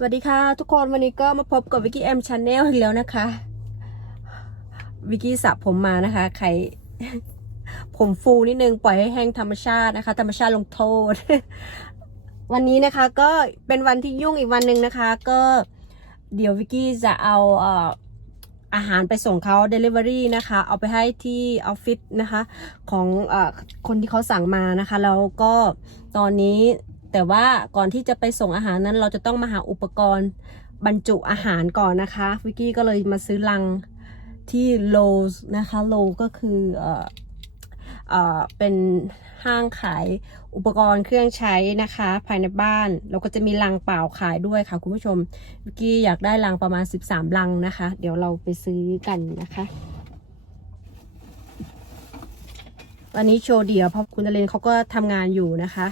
สวัสดีค่ะ ทุกคนวันนี้ก็มาพบกับวิกกี้แอมชาแนลอีกแล้วนะคะ วิกกี้สระผมมานะคะ ใคร ผมฟูนิดนึง ปล่อยให้แห้งธรรมชาตินะคะ ธรรมชาติลงโทษ วันนี้นะคะก็เป็นวันที่ยุ่งอีกวันหนึ่งนะคะ ก็เดี๋ยววิกกี้จะเอาอาหารไปส่งเขา Delivery นะคะ เอาไปให้ที่ออฟฟิศนะคะ ของอคนที่เขาสั่งมานะคะ แล้วก็ตอนนี้ แต่ว่าก่อนที่จะไปส่งอาหารนั้น เราจะต้องมาหาอุปกรณ์บรรจุอาหารก่อนนะคะวิกกี้ก็เลยมาซื้อลังที่โลนะคะโลก็คือเออเออเป็นห้างขายอุปกรณ์เครื่องใช้นะคะ ภายในบ้านแล้วก็จะมีลังเปล่าขายด้วยค่ะคุณผู้ชมวิกกี้อยากได้ลังประมาณ 13 ลังนะคะ เดี๋ยวเราไปซื้อกันนะคะวันนี้โชว์เดียวเพราะคุณตเลนเขาก็ทำงานอยู่นะคะ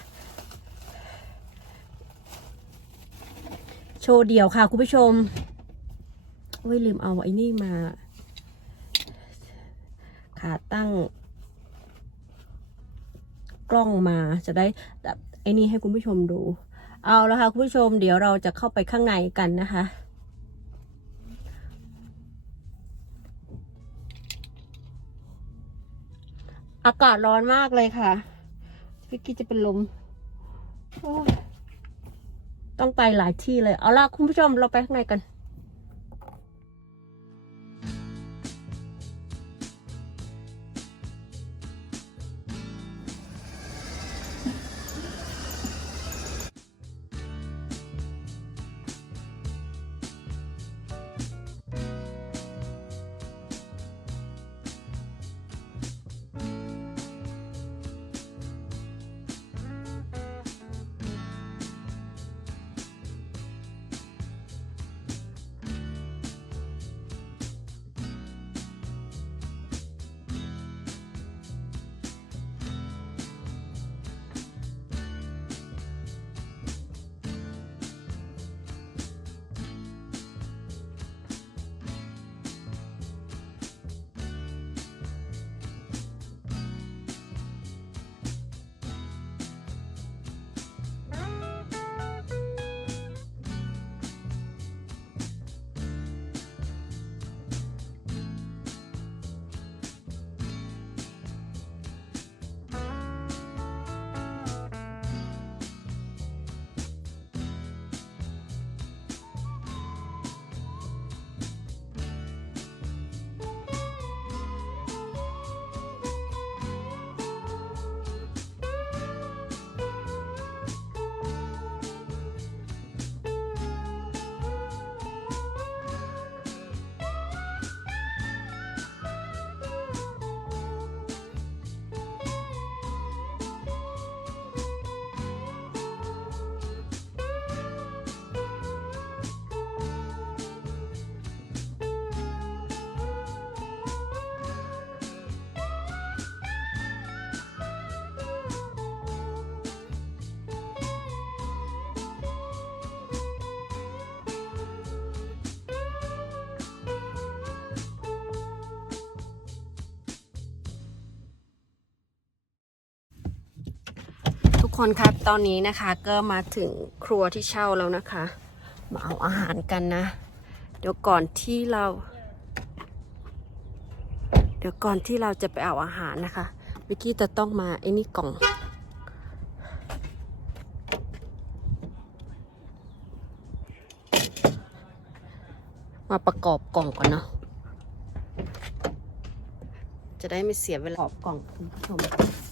โชว์เดี่ยวค่ะ คุณผู้ชมโอ้ยลืมเอาไอ้นี่มา ขาตั้ง กล้องมาจะได้ไอ้นี่ให้คุณผู้ชมดู เอาแล้วค่ะคุณผู้ชม เดี๋ยวเราจะเข้าไปข้างในกันนะคะอากาศร้อนมากเลยค่ะ พี่กี้จะเป็นลม โอ้ ต้องไปหลายที่เลย เอาล่ะคุณผู้ชมเราไปข้างในกัน คนครับตอนนี้นะคะก็มาถึงครัวที่เช่าแล้วนะคะ มาเอาอาหารกันนะ เดี๋ยวก่อนที่เรา เดี๋ยวก่อนที่เราจะไปเอาอาหารนะคะวิกกี้จะต้องมาไอ้นี่กล่อง มาประกอบกล่องก่อนเนาะจะได้ไม่เสียเวลาประกอบกล่องคุณผู้ชม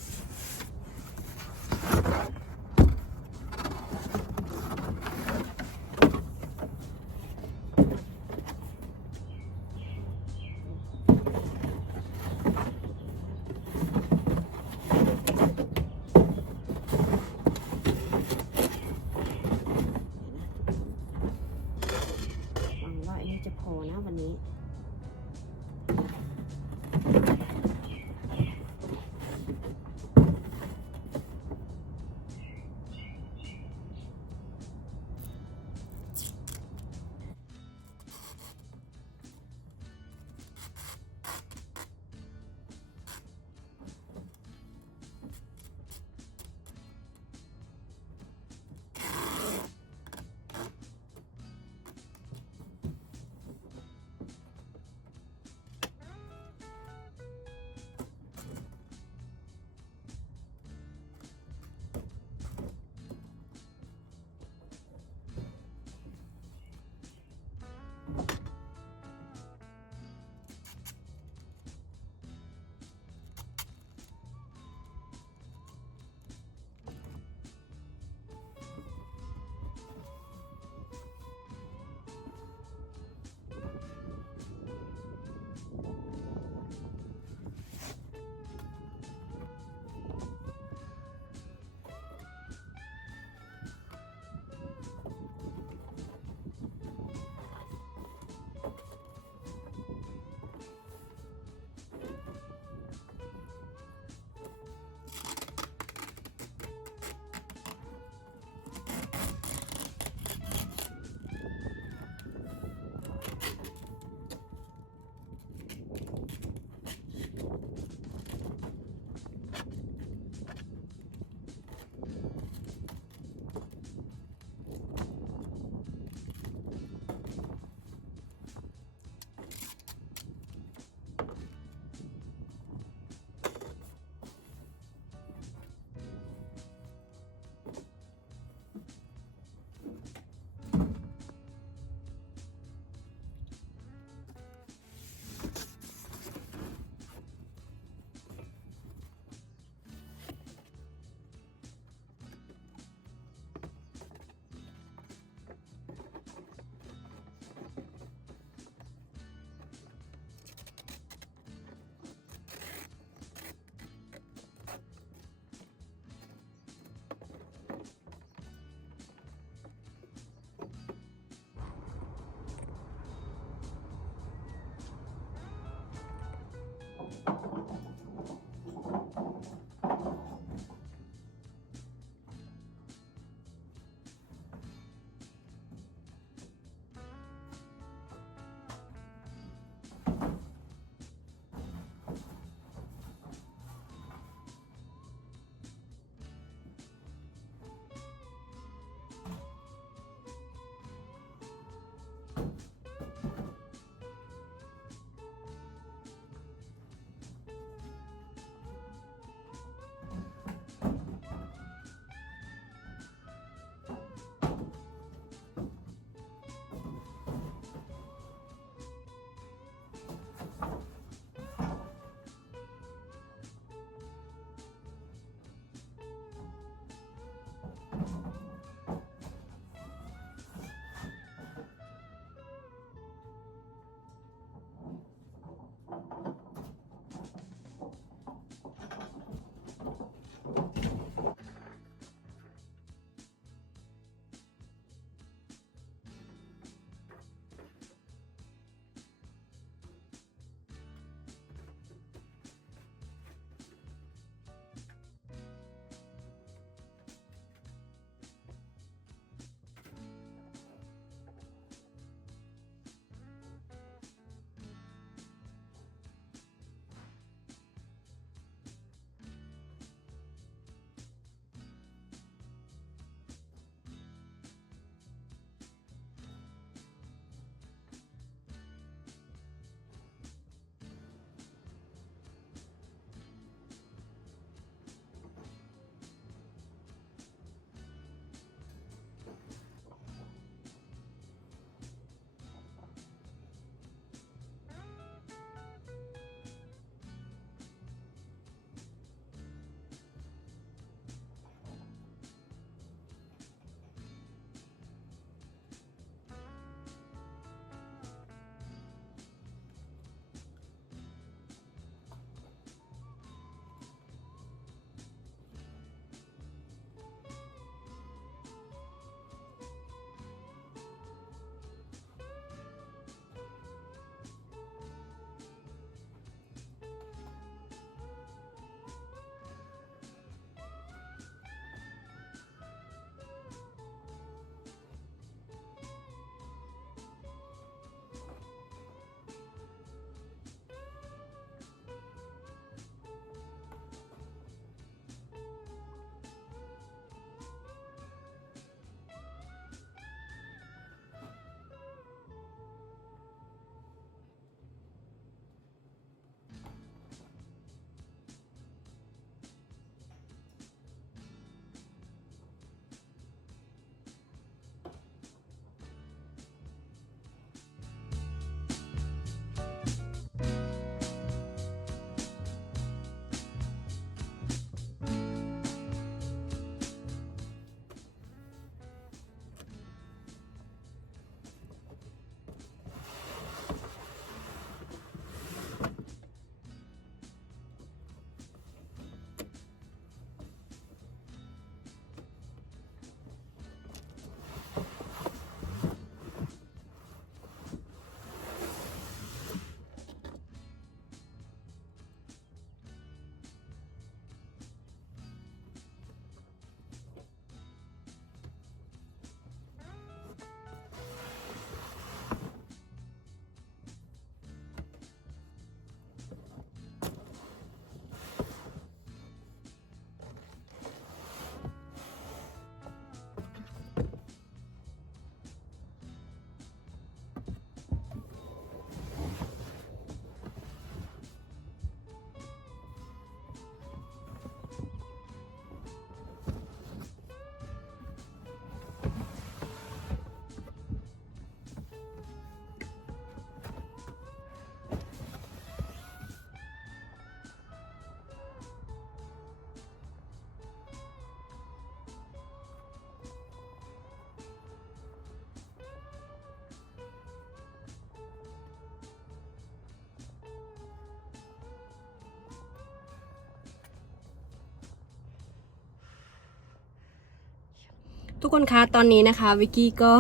ทุกคนคะตอนนี้นะคะวิกกี้ก็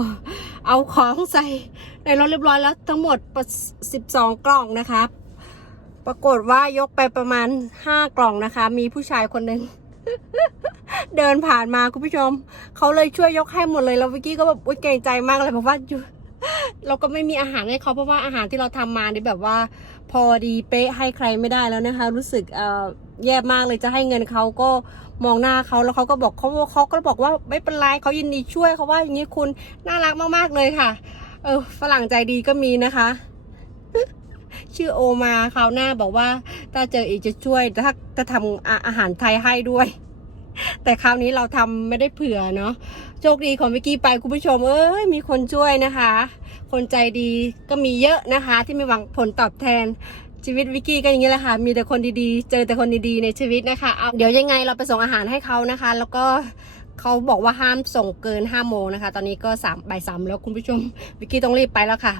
เอาของใส่ในรถเรียบร้อยแล้วทั้งหมด 12 กล่องนะคะปรากฏว่ายกไปประมาณ 5 กล่องนะคะ มีผู้ชายคนหนึ่งเดินผ่านมาคุณผู้ชม เขาเลยช่วยยกให้หมดเลยแล้ววิกกี้ก็แบบอุ๊ยเกรงใจมากเลยเพราะว่าอยู่เราก็ไม่มีอาหารให้เขาเพราะว่าอาหารที่เราทำมานี่แบบว่า พอดีเป๊ะให้ใครไม่ได้แล้วนะคะ รู้สึกเอ่อ แย่มากเลยจะให้เงินเขาก็มองหน้าเขาแล้วเขาก็บอกเขาเขาก็บอกว่าไม่เป็นไรเขายินดีช่วยเขาว่าอย่างนี้คุณน่ารักมากๆเลยค่ะ เออฝรั่งใจดีก็มีนะคะ ชื่อโอมาคราวหน้าบอกว่า ถ้าเจออีกจะช่วยถ้าจะทำอาอาหารไทยให้ด้วย แต่คราวนี้เราทำไม่ได้เผื่อเนาะโชคดีของวิกกี้ไปคุณผู้ชม เอ้ยมีคนช่วยนะคะ คนใจดีก็มีเยอะนะคะ ที่ไม่หวังผลตอบแทน ชีวิตวิกกี้ก็อย่างนี้แหละค่ะ มีแต่คนดีๆ เจอแต่คนดีๆในชีวิตนะคะเอาเดี๋ยวยังไงเราไปส่งอาหารให้เขานะคะ แล้วก็เขาบอกว่าห้ามส่งเกิน5โมงนะคะ ตอนนี้ก็สามบ่ายสามแล้วคุณผู้ชมวิกกี้ต้องรีบไปแล้วค่ะ